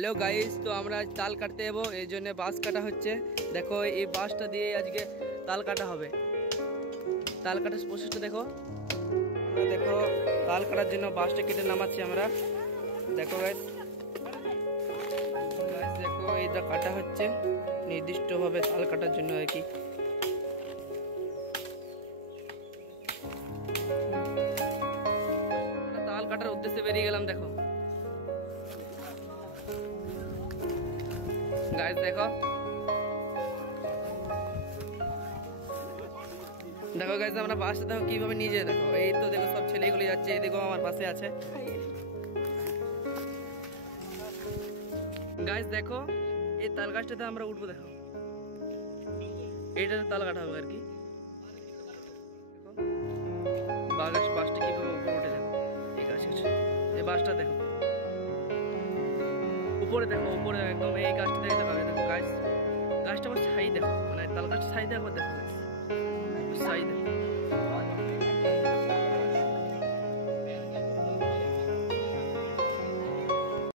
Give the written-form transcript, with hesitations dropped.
Hello guys, তো আমরা আজ তাল কাটতে যাবো, এই জন্য বাঁশ কাটা হচ্ছে। দেখো এই বাঁশটা দিয়ে আজকে তাল কাটা হবে। তাল কাটার প্রসেসটা দেখো। দেখো তাল কাটার জন্য বাঁশটা কেটে নামাচ্ছি আমরা। দেখো গাইস, দেখো এইটা কাটা হচ্ছে নির্দিষ্টভাবে তাল কাটার জন্য আর কি। তাল কাটার উদ্দেশ্যে বেরিয়ে গেলাম। দেখো গাইস, দেখো দেখো গাইস, আমরা বাসটা দেখো কিভাবে নিয়ে যায়। দেখো এই তো দেখো সব ছেলেগুলি যাচ্ছে, এই দেখো আমার পাশে আছে গাইস। দেখো এই তাল গাছটাতে আমরা উঠবো। দেখো এইটাতে তাল কাটা হবে আর কি। বাসটা কিভাবে উপরে উঠে যাবে। এই গাছ আছে, এই বাসটা দেখো উপরে, দেখো উপরে একদম এই গাছটা দেখতে পাবে। দেখো গাছ, গাছটা আবার ছাই দেখো, মানে তাল গাছটা ছাই দেখো। দেখো